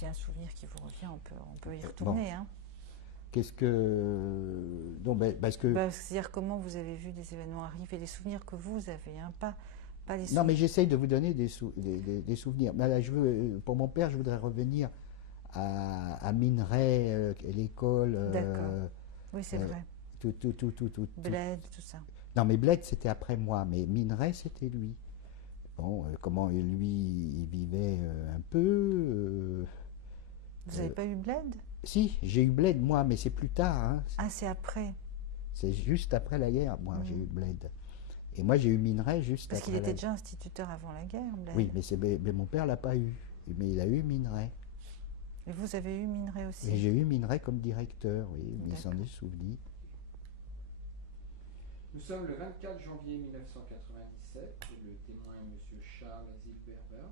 s'il y a un souvenir qui vous revient, on peut y retourner. Bon, Hein. qu'est-ce que... Non, ben, parce que... C'est-à-dire comment vous avez vu des événements arriver, les souvenirs que vous avez, hein, pas les Non, mais souvenirs. j'essaye de vous donner des souvenirs. Mais là, pour mon père, je voudrais revenir à Minerai, l'école, D'accord. Oui, c'est euh, vrai. tout. Bled, tout ça. Non, mais Bled, c'était après moi, mais Minerai, c'était lui. Bon, comment lui, il vivait un peu. Vous n'avez pas eu Bled? Si, j'ai eu Bled, moi, mais c'est plus tard. Hein. Ah, c'est après. C'est juste après la guerre, moi, j'ai eu Mm. Bled. Et moi, j'ai eu Minerai juste Parce qu'il après la était guerre. déjà instituteur avant la guerre, Oui, Bled. mais mon père l'a pas eu. Mais il a eu Minerai. Et vous avez eu Minerai Et aussi. j'ai eu Minerai comme directeur, oui, mais il s'en D'accord. est souvenu. Nous sommes le 24 janvier 1997 et le témoin est M. Charles Zilberberg.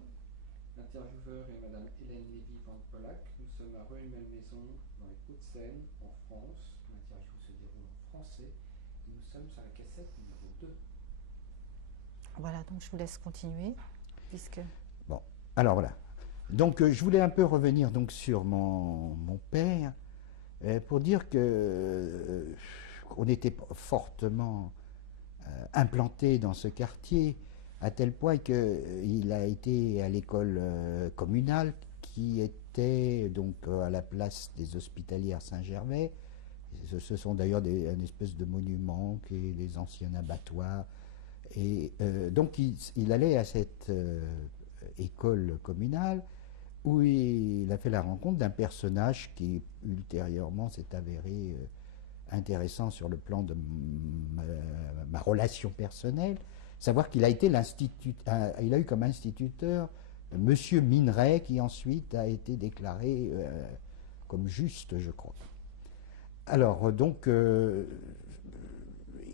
L'intervieweur est Mme Hélène Lévy-Van Pollack. Nous sommes à Rueil-Malmaison, dans les Hauts-de-Seine, en France. L'interview se déroule en français et nous sommes sur la cassette numéro 2. Voilà, donc je vous laisse continuer, puisque... Bon, alors voilà. Donc je voulais un peu revenir donc sur mon père pour dire que on était fortement implanté dans ce quartier à tel point qu'il a été à l'école communale qui était donc à la place des Hospitalières Saint-Gervais. Ce sont d'ailleurs une espèce de monument qui est les anciens abattoirs. Et donc il allait à cette école communale où il a fait la rencontre d'un personnage qui ultérieurement s'est avéré intéressant sur le plan de ma relation personnelle, savoir qu'il a été il a eu comme instituteur Monsieur Minerai qui ensuite a été déclaré comme juste, je crois. Alors donc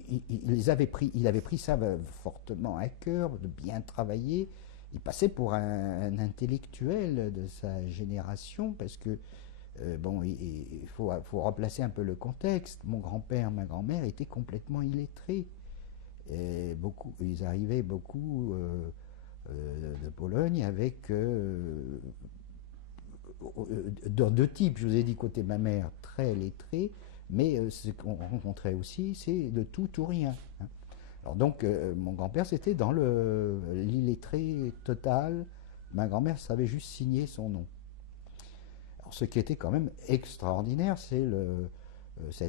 il avait pris ça fortement à cœur, de bien travailler. Il passait pour un intellectuel de sa génération parce que bon, il faut replacer un peu le contexte. Mon grand-père, ma grand-mère étaient complètement illettrés. Et ils arrivaient beaucoup de Pologne avec deux types. Je vous ai dit côté ma mère très lettrée, mais ce qu'on rencontrait aussi, c'est de tout ou rien. Hein. Alors donc, mon grand-père, c'était dans l'illettré total. Ma grand-mère savait juste signer son nom. Alors, ce qui était quand même extraordinaire, c'est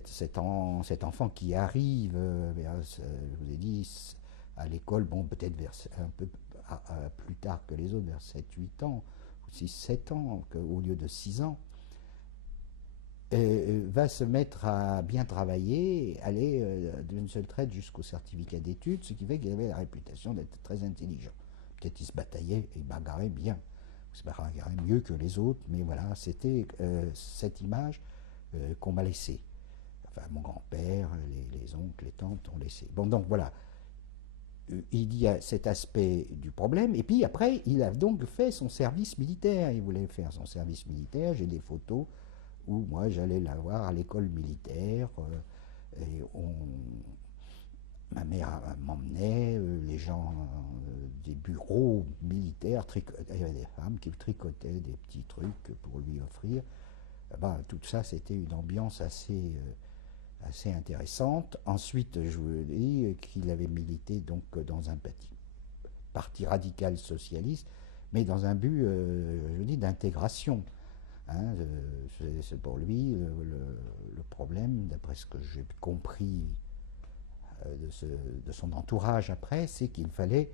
cet enfant qui arrive, je vous ai dit, à l'école, bon, peut-être un peu plus tard que les autres, vers 7-8 ans, ou 6-7 ans, au lieu de 6 ans, va se mettre à bien travailler, aller d'une seule traite jusqu'au certificat d'études, ce qui fait qu'il avait la réputation d'être très intelligent. Peut-être il se bataillait, il bagarrait bien, il se bagarrait mieux que les autres, mais voilà, c'était cette image qu'on m'a laissée. Enfin, mon grand-père, les oncles, les tantes ont laissé. Bon, donc voilà, il y a cet aspect du problème, et puis après, il a donc fait son service militaire. Il voulait faire son service militaire, j'ai des photos où moi j'allais la voir à l'école militaire, et ma mère m'emmenait, les gens des bureaux militaires, il y avait des femmes qui tricotaient des petits trucs pour lui offrir. Ben, tout ça, c'était une ambiance assez intéressante. Ensuite, je vous dis qu'il avait milité donc dans un parti radical socialiste, mais dans un but, je dis, d'intégration. Hein, c'est pour lui le problème, d'après ce que j'ai compris de son entourage après, c'est qu'il fallait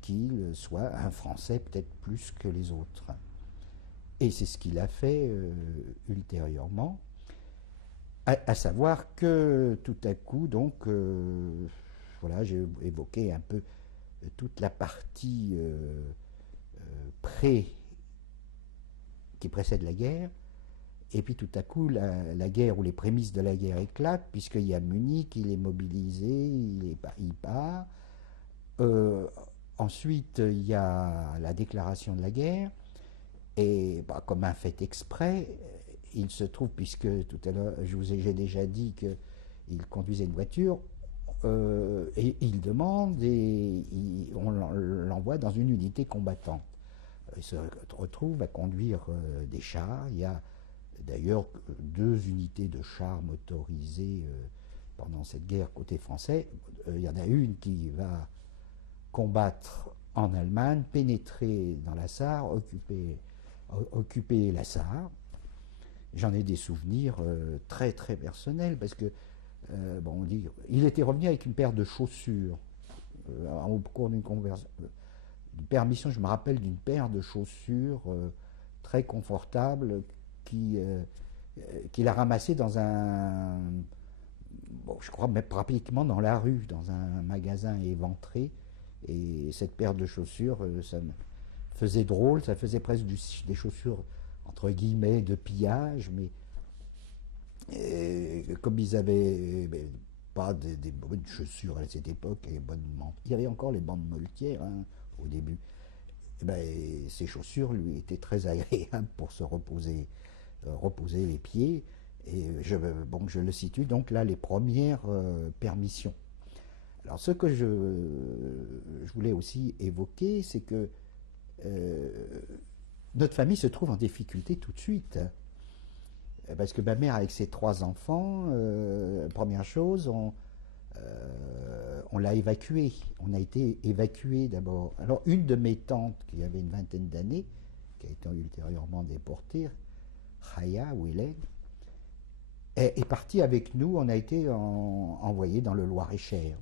qu'il soit un Français peut-être plus que les autres. Et c'est ce qu'il a fait ultérieurement, à savoir que tout à coup, donc, voilà, j'ai évoqué un peu toute la partie qui précède la guerre, et puis tout à coup, la guerre ou les prémices de la guerre éclatent, puisqu'il y a Munich, il est mobilisé, il part. Ensuite, il y a la déclaration de la guerre, et bah, comme un fait exprès, il se trouve, puisque tout à l'heure, j'ai déjà dit qu'il conduisait une voiture, et il demande, et on l'envoie dans une unité combattante. il se retrouve à conduire des chars. Il y a d'ailleurs 2 unités de chars motorisés pendant cette guerre côté français. Il y en a une qui va combattre en Allemagne, pénétrer dans la Sarre, occuper la Sarre. J'en ai des souvenirs très très personnels parce que bon, on dit, il était revenu avec une paire de chaussures au cours d'une permission. Je me rappelle d'une paire de chaussures très confortable qu'il a ramassé dans un, bon, je crois même pratiquement dans la rue, dans un magasin éventré. Et cette paire de chaussures, ça me faisait drôle, ça faisait presque des chaussures entre guillemets de pillage, mais comme ils avaient pas des bonnes chaussures à cette époque, il y avait encore les bandes moltières hein, au début. Et ben, ces chaussures lui étaient très agréables pour se reposer les pieds. Et je le situe donc là les premières permissions. Alors ce que je voulais aussi évoquer, c'est que notre famille se trouve en difficulté tout de suite. Parce que ma mère, avec ses 3 enfants, première chose, on l'a évacuée. On a été évacués d'abord. Alors une de mes tantes, qui avait une vingtaine d'années, qui a été ultérieurement déportée, Raya ou Hélène, est partie avec nous. On a été envoyés dans le Loir-et-Cher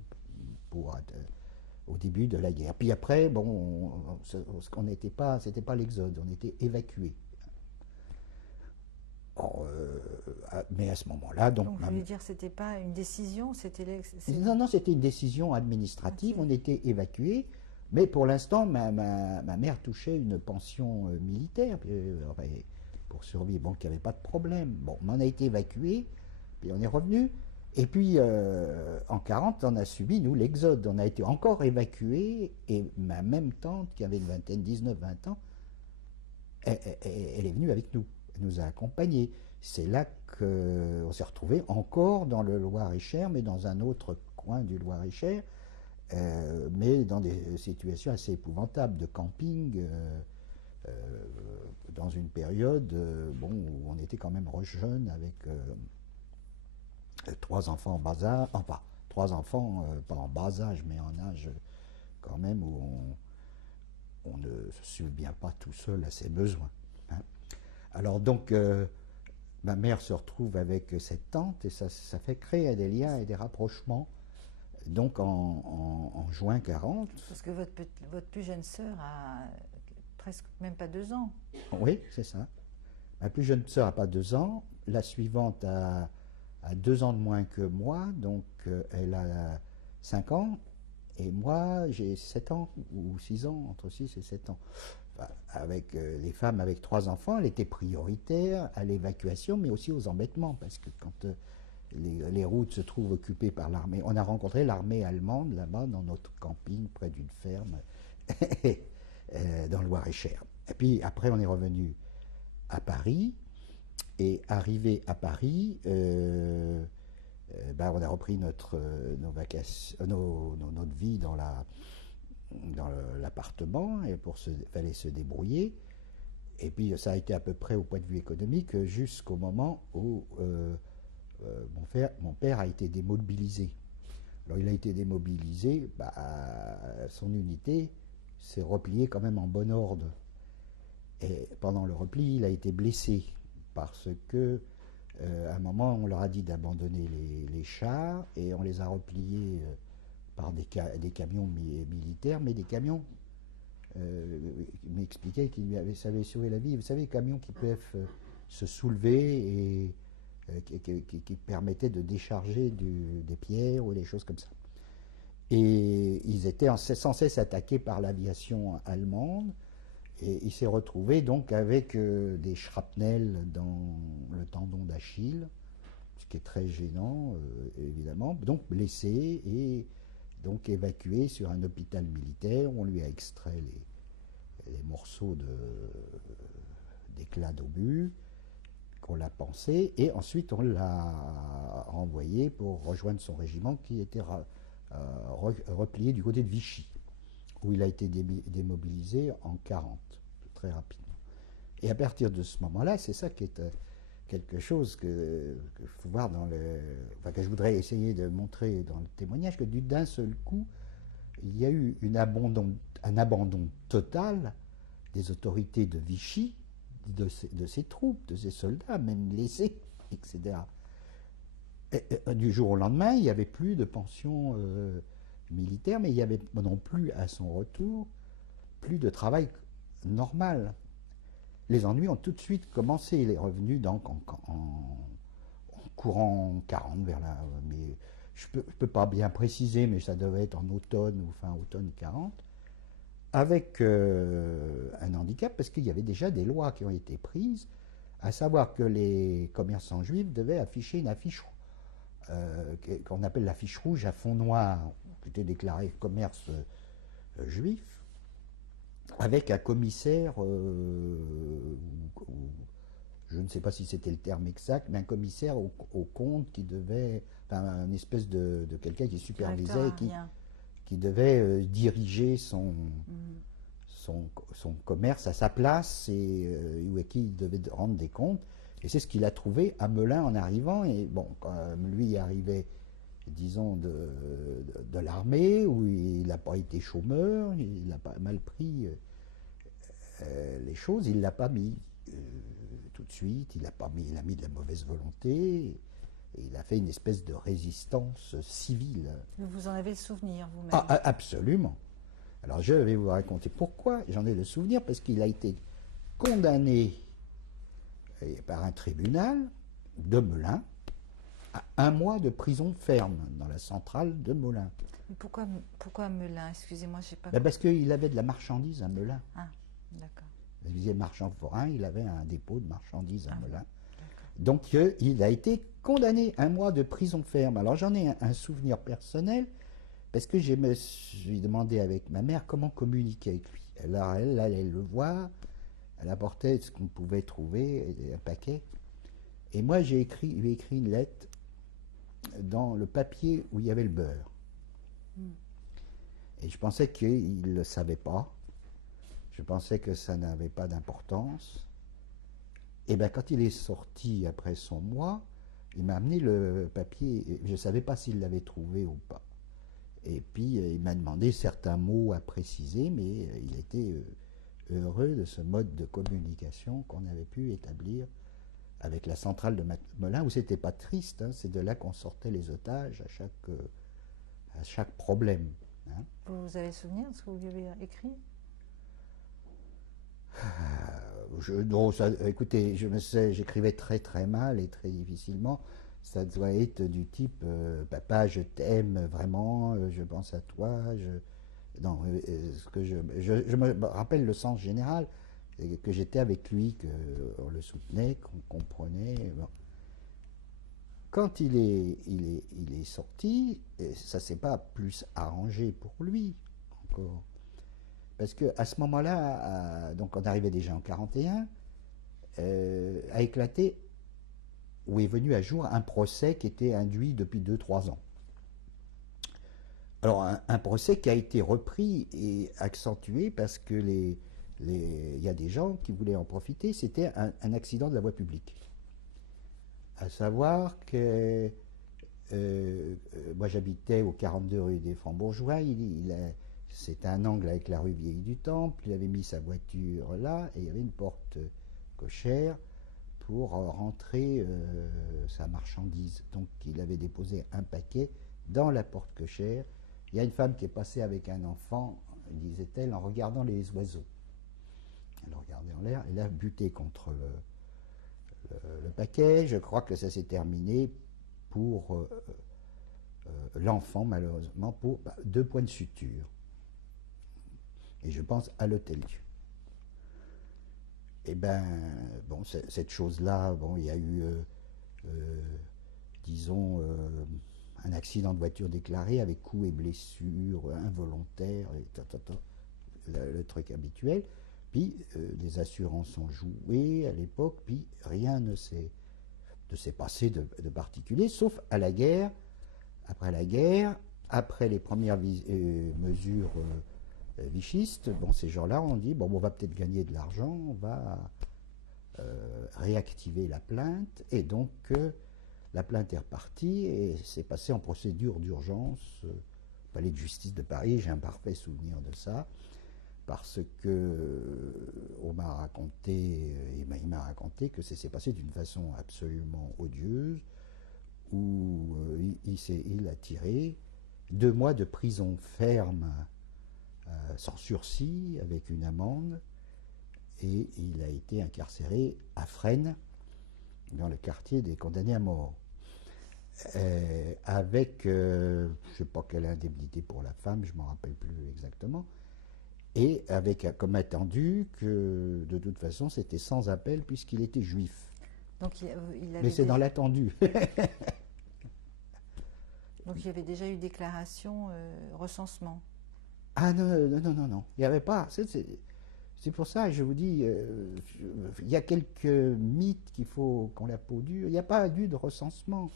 au début de la guerre. Puis après, bon, c'était pas l'exode, on était évacués. Mais à ce moment-là, donc je voulais dire, c'était pas une décision, non, c'était une décision administrative. Okay. On était évacués, mais pour l'instant, ma mère touchait une pension militaire pour survivre, donc il n'y avait pas de problème. Bon, on a été évacués, puis on est revenu. Et puis, en 40, on a subi, nous, l'exode. On a été encore évacués, et ma même tante, qui avait une vingtaine, 19-20 ans, elle est venue avec nous. Elle nous a accompagnés. C'est là qu'on s'est retrouvés encore dans le Loir-et-Cher, mais dans un autre coin du Loir-et-Cher, mais dans des situations assez épouvantables de camping, dans une période où on était quand même jeunes avec 3 enfants en bas âge, enfin 3 enfants pas en bas âge, mais en âge quand même où on ne se subvient pas tout seul à ses besoins. Hein. Alors donc ma mère se retrouve avec cette tante et ça fait créer des liens et des rapprochements. Donc en juin 40. Parce que votre plus jeune sœur a presque même pas 2 ans. Oui, c'est ça. Ma plus jeune sœur n'a pas 2 ans. La suivante a 2 ans de moins que moi, donc elle a 5 ans. Et moi, j'ai 7 ans, ou 6 ans, entre 6 et 7 ans. Enfin, avec les femmes avec 3 enfants, elle était prioritaire à l'évacuation, mais aussi aux embêtements, parce que quand les routes se trouvent occupées par l'armée, on a rencontré l'armée allemande là-bas, dans notre camping, près d'une ferme, dans le Loir-et-Cher. Et puis après, on est revenu à Paris, et arrivé à Paris, on a repris notre vie dans l'appartement, et fallait se débrouiller. Et puis ça a été à peu près au point de vue économique jusqu'au moment où mon père a été démobilisé. Alors il a été démobilisé, son unité s'est repliée quand même en bon ordre. Et pendant le repli, il a été blessé parce que à un moment, on leur a dit d'abandonner les chars et on les a repliés par des camions militaires, mais des camions, il m'expliquait qu'il lui avait sauvé la vie. Vous savez, les camions qui peuvent se soulever et qui permettaient de décharger des pierres ou des choses comme ça. Et ils étaient sans cesse attaqués par l'aviation allemande. Et il s'est retrouvé donc avec des shrapnels dans le tendon d'Achille, ce qui est très gênant, évidemment. Donc blessé et donc évacué sur un hôpital militaire où on lui a extrait les morceaux d'éclats d'obus, qu'on l'a pansé, et ensuite on l'a envoyé pour rejoindre son régiment qui était replié du côté de Vichy, où il a été démobilisé en 40, très rapidement. Et à partir de ce moment-là, c'est ça qui est quelque chose que faut voir que je voudrais essayer de montrer dans le témoignage, que d'un seul coup, il y a eu un abandon total des autorités de Vichy, de ses troupes, de ses soldats, même laissés, etc. Du jour au lendemain, il n'y avait plus de pension militaire, mais il n'y avait non plus, à son retour, plus de travail normal. Les ennuis ont tout de suite commencé. Il est revenu donc en courant 40 vers là. Mais je peux pas bien préciser, mais ça devait être en automne ou fin automne 40, avec un handicap, parce qu'il y avait déjà des lois qui ont été prises, à savoir que les commerçants juifs devaient afficher une affiche qu'on appelle l'affiche rouge à fond noir, qui était déclaré commerce juif, avec un commissaire, je ne sais pas si c'était le terme exact, mais un commissaire au compte qui devait, enfin, une espèce de quelqu'un qui supervisait et qui devait diriger son commerce à sa place et à qui il devait rendre des comptes. Et c'est ce qu'il a trouvé à Melun en arrivant. Et bon, comme lui arrivait, disons, de l'armée, où il n'a pas été chômeur, il a pas mal pris les choses, il ne l'a pas mis tout de suite, il a mis de la mauvaise volonté, et il a fait une espèce de résistance civile. Vous en avez le souvenir, vous-même? Ah, absolument. Alors je vais vous raconter pourquoi j'en ai le souvenir, parce qu'il a été condamné par un tribunal de Melun à 1 mois de prison ferme dans la centrale de Melun. Mais pourquoi Melun? Excusez-moi, j'ai pas... Parce qu'il avait de la marchandise à Melun. Ah, d'accord. Il disait marchand forain, il avait un dépôt de marchandises à Melun. D'accord. Donc il a été condamné à 1 mois de prison ferme. Alors j'en ai un souvenir personnel, parce que je me suis demandé avec ma mère comment communiquer avec lui. Alors elle allait le voir, elle apportait ce qu'on pouvait trouver, un paquet. Et moi lui ai écrit une lettre dans le papier où il y avait le beurre. Et je pensais qu'il ne le savait pas. Je pensais que ça n'avait pas d'importance. Et bien quand il est sorti après son mois, il m'a amené le papier. Je ne savais pas s'il l'avait trouvé ou pas. Et puis il m'a demandé certains mots à préciser, mais il était heureux de ce mode de communication qu'on avait pu établir avec la centrale de Melun, où c'était pas triste, hein, c'est de là qu'on sortait les otages à chaque problème. Hein. Vous avez souvenir de ce que vous lui avez écrit? Écoutez, j'écrivais très très mal et très difficilement. Ça doit être du type papa, je t'aime vraiment, je pense à toi. Je me rappelle le sens général, que j'étais avec lui, qu'on le soutenait, qu'on comprenait. Bon. Quand il est sorti, ça s'est pas plus arrangé pour lui encore. Parce qu'à ce moment-là, donc on arrivait déjà en 41, a éclaté, où est venu à jour un procès qui était induit depuis 2-3 ans. Alors un procès qui a été repris et accentué parce que il y a des gens qui voulaient en profiter. C'était un accident de la voie publique. À savoir que moi j'habitais au 42 rue des Francs-Bourgeois, c'était un angle avec la rue Vieille du Temple, il avait mis sa voiture là et il y avait une porte cochère pour rentrer sa marchandise. Donc il avait déposé un paquet dans la porte cochère. Il y a une femme qui est passée avec un enfant, disait-elle, en regardant les oiseaux. Elle regardait en l'air, elle a buté contre le paquet. Je crois que ça s'est terminé pour l'enfant, malheureusement, pour 2 points de suture. Et je pense à l'Hôtel-Dieu. Eh bien, bon, cette chose-là, bon, il y a eu, disons, un accident de voiture déclaré avec coups et blessures involontaires, et le truc habituel. Puis les assurances ont joué à l'époque, puis rien ne s'est passé de particulier, sauf à la guerre. Après la guerre, après les premières mesures vichistes. Bon, ces gens-là ont dit, bon, on va peut-être gagner de l'argent, on va réactiver la plainte, et donc la plainte est repartie, et c'est passé en procédure d'urgence au palais de justice de Paris. J'ai un parfait souvenir de ça, parce que il m'a raconté que ça s'est passé d'une façon absolument odieuse, où il a tiré 2 mois de prison ferme sans sursis, avec une amende, et il a été incarcéré à Fresnes, dans le quartier des condamnés à mort, avec, je ne sais pas quelle indemnité pour la femme, je ne m'en rappelle plus exactement, et avec comme attendu que de toute façon c'était sans appel puisqu'il était juif. Donc, Mais c'est dans l'attendu. Donc il y avait déjà eu déclaration, recensement. Ah non, il n'y avait pas. C'est pour ça, je vous dis, il y a quelques mythes qu'il faut qu'on la peau dure. Il n'y a pas eu de recensement.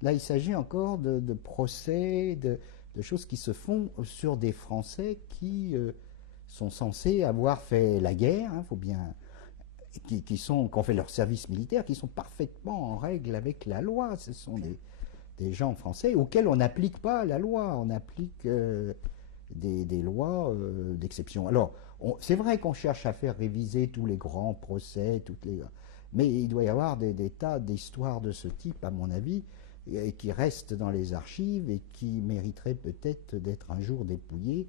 Là, il s'agit encore de procès, de choses qui se font sur des Français qui sont censés avoir fait la guerre, hein, faut bien, qui ont fait leur service militaire, qui sont parfaitement en règle avec la loi. Ce sont des gens français auxquels on n'applique pas la loi, on applique des lois d'exception. Alors, c'est vrai qu'on cherche à faire réviser tous les grands procès, mais il doit y avoir des tas d'histoires de ce type, à mon avis, qui restent dans les archives et qui mériteraient peut-être d'être un jour dépouillées.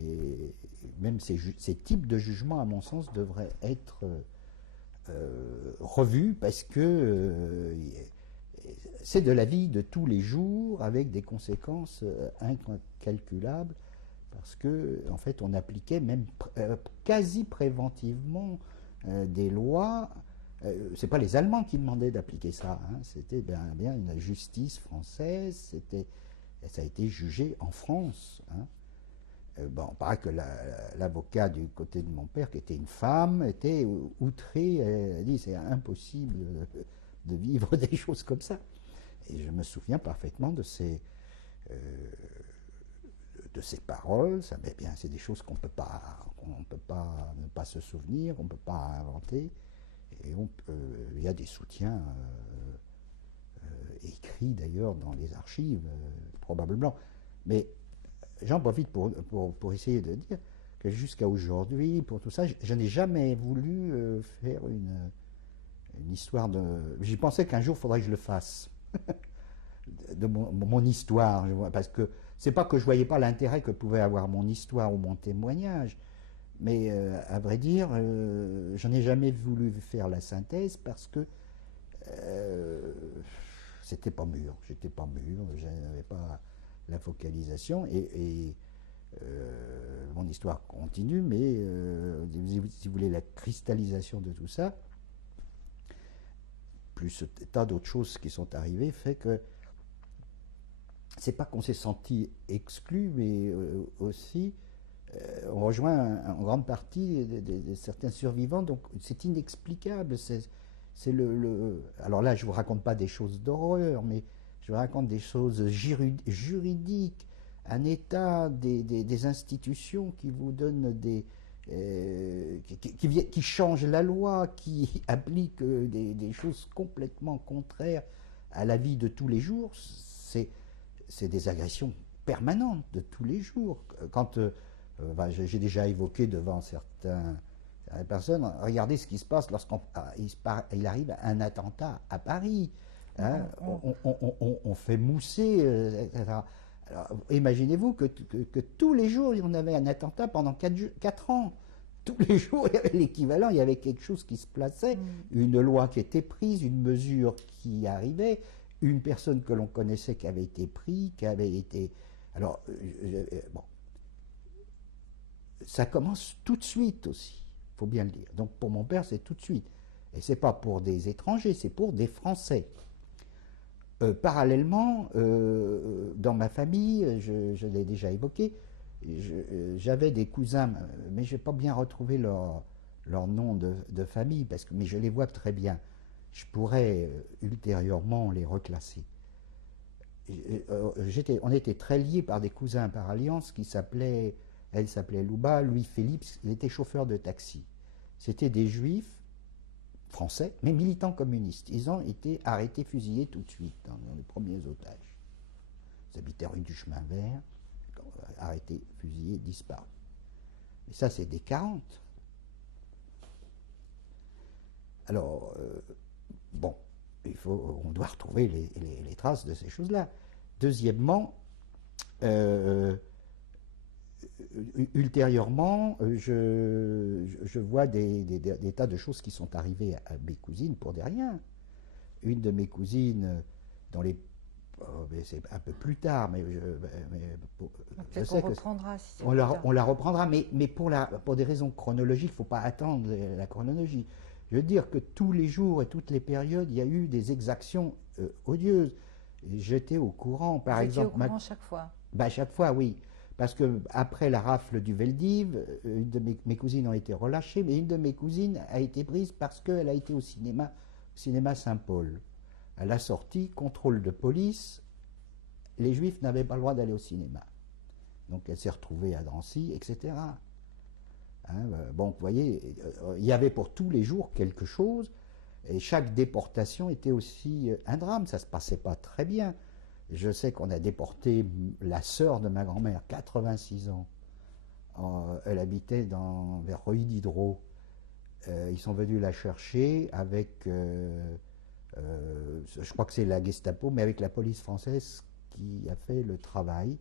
Et même ces types de jugements, à mon sens, devraient être revus, parce que c'est de la vie de tous les jours, avec des conséquences incalculables, parce que en fait on appliquait même quasi préventivement des lois. C'est pas les Allemands qui demandaient d'appliquer ça, hein, c'était bien une justice française, ça a été jugé en France, hein. Bon, il paraît que l'avocat du côté de mon père, qui était une femme, était outré. Elle a dit c'est impossible de vivre des choses comme ça. Et je me souviens parfaitement de ces paroles. Ça, mais bien, c'est des choses qu'on peut pas ne pas se souvenir, on ne peut pas inventer. Et il y a des soutiens écrits d'ailleurs dans les archives, probablement. Mais j'en profite pour essayer de dire que jusqu'à aujourd'hui, pour tout ça, je n'ai jamais voulu faire une histoire de... J'y pensais qu'un jour, il faudrait que je le fasse, de mon histoire, parce que c'est pas que je voyais pas l'intérêt que pouvait avoir mon histoire ou mon témoignage, mais à vrai dire, je n'ai jamais voulu faire la synthèse parce que j'étais pas mûr, je n'avais pas la focalisation, et mon histoire continue, mais si vous voulez, la cristallisation de tout ça, plus un tas d'autres choses qui sont arrivées, fait que c'est pas qu'on s'est senti exclu, mais aussi on rejoint en grande partie de certains survivants, donc c'est inexplicable. Alors là, je vous raconte pas des choses d'horreur, mais je vous raconte des choses juridiques, un état des institutions qui vous donnent qui changent la loi, qui appliquent des choses complètement contraires à la vie de tous les jours. C'est des agressions permanentes de tous les jours. Quand j'ai déjà évoqué devant certaines personnes, regardez ce qui se passe lorsqu'il arrive un attentat à Paris. Hein, on fait mousser, etc. Alors, imaginez-vous que tous les jours, on avait un attentat pendant 4 ans. Tous les jours, il y avait l'équivalent, il y avait quelque chose qui se plaçait, une loi qui était prise, une mesure qui arrivait, une personne que l'on connaissait qui avait été prise, qui avait été... Alors, bon, ça commence tout de suite aussi, il faut bien le dire. Donc pour mon père, c'est tout de suite. Et c'est pas pour des étrangers, c'est pour des Français. Parallèlement, dans ma famille, je l'ai déjà évoqué, j'avais des cousins, mais je n'ai pas bien retrouvé leur nom de famille, mais je les vois très bien. Je pourrais ultérieurement les reclasser. On était très liés par des cousins par alliance qui s'appelaient Elle s'appelait Louba. Lui, Philippe, il était chauffeur de taxi. C'était des juifs français, mais militants communistes. Ils ont été arrêtés, fusillés tout de suite dans les premiers otages. Ils habitaient rue du Chemin Vert, arrêtés, fusillés, disparus. Mais ça, c'est des 40. Alors, bon, on doit retrouver les traces de ces choses-là. Deuxièmement, ultérieurement, je vois des tas de choses qui sont arrivées à mes cousines pour des riens. Une de mes cousines, mais c'est un peu plus tard, mais peut-être qu'on reprendra. Si c'est on la reprendra, mais pour des raisons chronologiques, il ne faut pas attendre la chronologie. Je veux dire que tous les jours et toutes les périodes, il y a eu des exactions odieuses. J'étais au courant, par exemple. Au courant chaque fois. Chaque fois, oui. Parce que après la rafle du Veldiv, une de mes cousines ont été relâchées, mais une de mes cousines a été prise parce qu'elle a été au cinéma Saint-Paul. À la sortie, contrôle de police, les Juifs n'avaient pas le droit d'aller au cinéma. Donc elle s'est retrouvée à Drancy, etc. Bon, vous voyez, il y avait pour tous les jours quelque chose, et chaque déportation était aussi un drame. Ça ne se passait pas très bien. Je sais qu'on a déporté la sœur de ma grand-mère, 86 ans. Elle habitait vers Reuilly Diderot. Ils sont venus la chercher avec, je crois que c'est la Gestapo, mais avec la police française qui a fait le travail.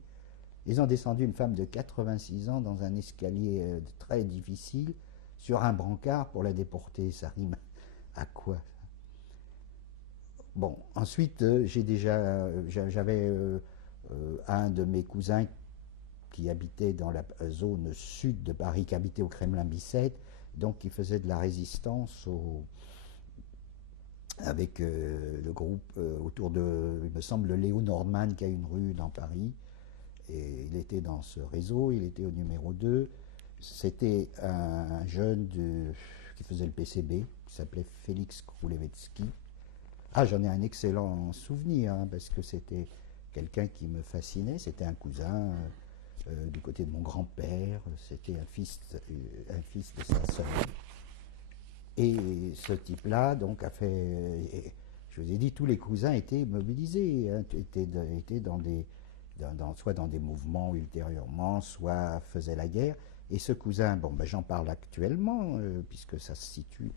Ils ont descendu une femme de 86 ans dans un escalier très difficile sur un brancard pour la déporter. Ça rime à quoi? Bon, ensuite, j'avais un de mes cousins qui habitait dans la zone sud de Paris, qui habitait au Kremlin-Bicêtre, donc qui faisait de la résistance avec le groupe autour de, il me semble, Léo Nordman, qui a une rue dans Paris. Et il était dans ce réseau, il était au numéro 2. C'était un jeune qui faisait le PCB, qui s'appelait Félix Kroulewetsky. J'en ai un excellent souvenir, parce que c'était quelqu'un qui me fascinait. C'était un cousin du côté de mon grand-père, c'était un fils de sa sœur. Et ce type-là, donc, a fait... je vous ai dit, tous les cousins étaient mobilisés, étaient soit dans des mouvements ultérieurement, soit faisaient la guerre. Et ce cousin, j'en parle actuellement, puisque ça se situe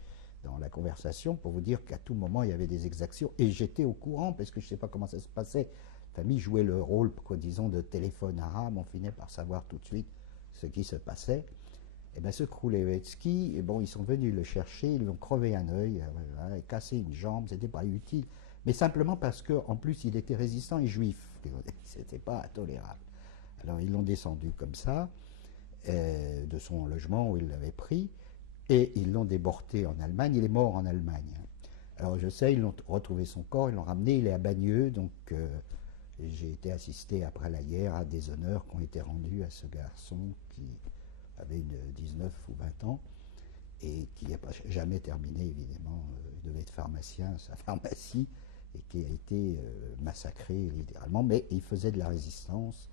dans la conversation, pour vous dire qu'à tout moment, il y avait des exactions. Et j'étais au courant, parce que je ne sais pas comment ça se passait. La famille jouait le rôle, disons, de téléphone arabe. On finit par savoir tout de suite ce qui se passait. Et bien, ce Kroulewetsky, ils sont venus le chercher, ils lui ont crevé un œil, cassé une jambe, c'était pas utile. Mais simplement parce qu'en plus, il était résistant et juif. C'était pas tolérable. Alors, ils l'ont descendu comme ça, de son logement où il l'avait pris, et ils l'ont déporté en Allemagne. Il est mort en Allemagne. Alors, je sais, ils ont retrouvé son corps, ils l'ont ramené, il est à Bagneux, donc j'ai été assisté après la guerre à des honneurs qui ont été rendus à ce garçon qui avait 19 ou 20 ans, et qui n'a jamais terminé, évidemment. Il devait être pharmacien à sa pharmacie, et qui a été massacré littéralement, mais il faisait de la résistance.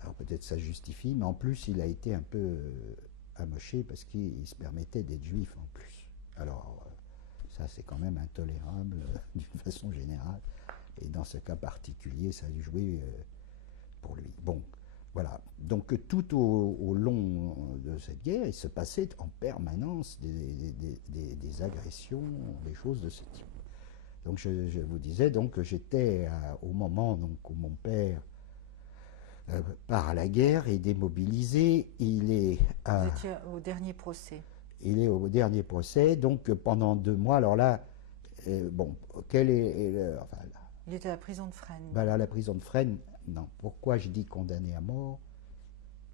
Alors peut-être ça justifie, mais en plus il a été un peu amoché parce qu'il se permettait d'être juif en plus. Alors ça c'est quand même intolérable d'une façon générale, et dans ce cas particulier ça a joué pour lui. Bon, voilà. Donc tout au long de cette guerre, il se passait en permanence des agressions, des choses de ce type. Donc je vous disais donc que j'étais au moment donc, où mon père part à la guerre et démobilisé. Vous étiez au dernier procès. Il est au dernier procès, donc pendant 2 mois. Alors là, quel est il était à la prison de Fresnes. Là, la prison de Fresnes, non. Pourquoi je dis condamné à mort?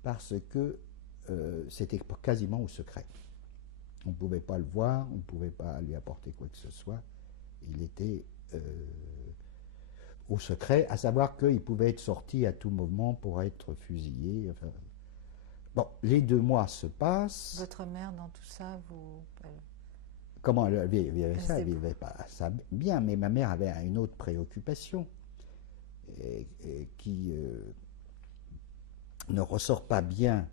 Parce que c'était quasiment au secret. On ne pouvait pas le voir, on ne pouvait pas lui apporter quoi que ce soit. Il était au secret, à savoir qu'il pouvait être sorti à tout moment pour être fusillé. Enfin, bon, les 2 mois se passent. Votre mère, dans tout ça, Comment elle vivait ça? Elle vivait pas ça bien, mais ma mère avait une autre préoccupation qui ne ressort pas bien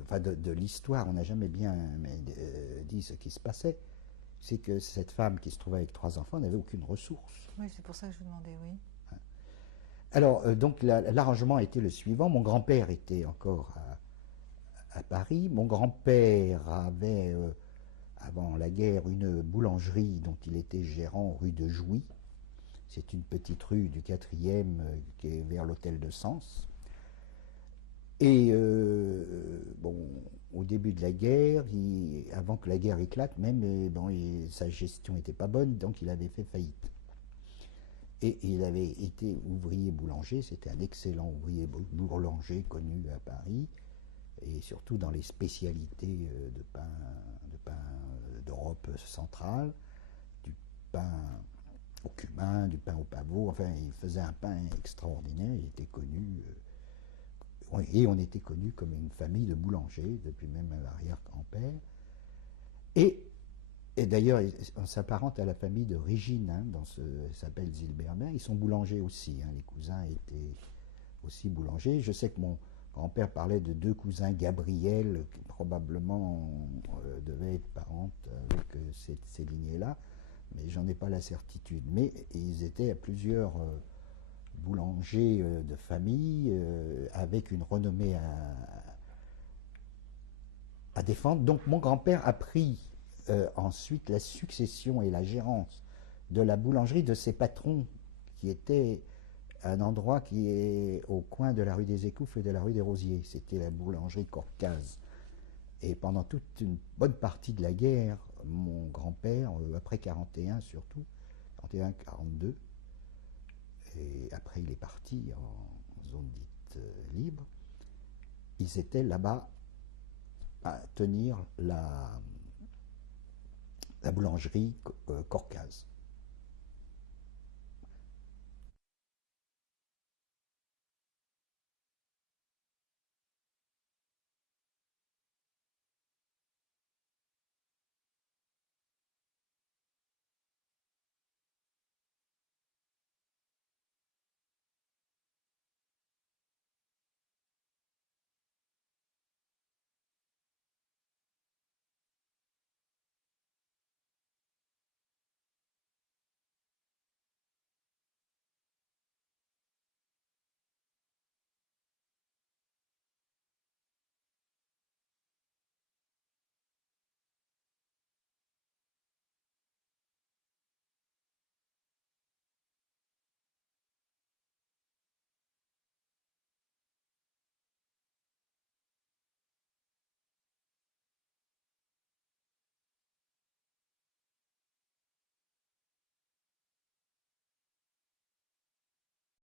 enfin de l'histoire, on n'a jamais bien dit ce qui se passait. C'est que cette femme qui se trouvait avec 3 enfants n'avait aucune ressource. Oui, c'est pour ça que je vous demandais, oui. Alors, donc l'arrangement était le suivant. Mon grand-père était encore à Paris. Mon grand-père avait, avant la guerre, une boulangerie dont il était gérant rue de Jouy. C'est une petite rue du 4e qui est vers l'hôtel de Sens. Et bon, au début de la guerre, avant que la guerre éclate même, sa gestion n'était pas bonne, donc il avait fait faillite. Et il avait été ouvrier boulanger, c'était un excellent ouvrier boulanger connu à Paris, et surtout dans les spécialités de pain d'Europe centrale, du pain au cumin, du pain au pavot, enfin il faisait un pain extraordinaire, il était connu, et on était connu comme une famille de boulangers, depuis même l'arrière-grand-père. Et d'ailleurs, on s'apparente à la famille de Régine, hein, s'appelle Zilberberg. Ils sont boulangers aussi, hein, les cousins étaient aussi boulangers. Je sais que mon grand-père parlait de 2 cousins Gabriel, qui probablement devaient être parentes avec ces lignées-là, mais j'en ai pas la certitude. Mais ils étaient à plusieurs boulangers de famille, avec une renommée à défendre. Donc mon grand-père a pris ensuite la succession et la gérance de la boulangerie de ses patrons, qui était un endroit qui est au coin de la rue des Écouffes et de la rue des Rosiers. C'était la boulangerie Corcaz. Et pendant toute une bonne partie de la guerre, mon grand-père, après 41 surtout, 41-42, et après il est parti en zone dite libre, ils étaient là-bas à tenir la boulangerie Corcaz.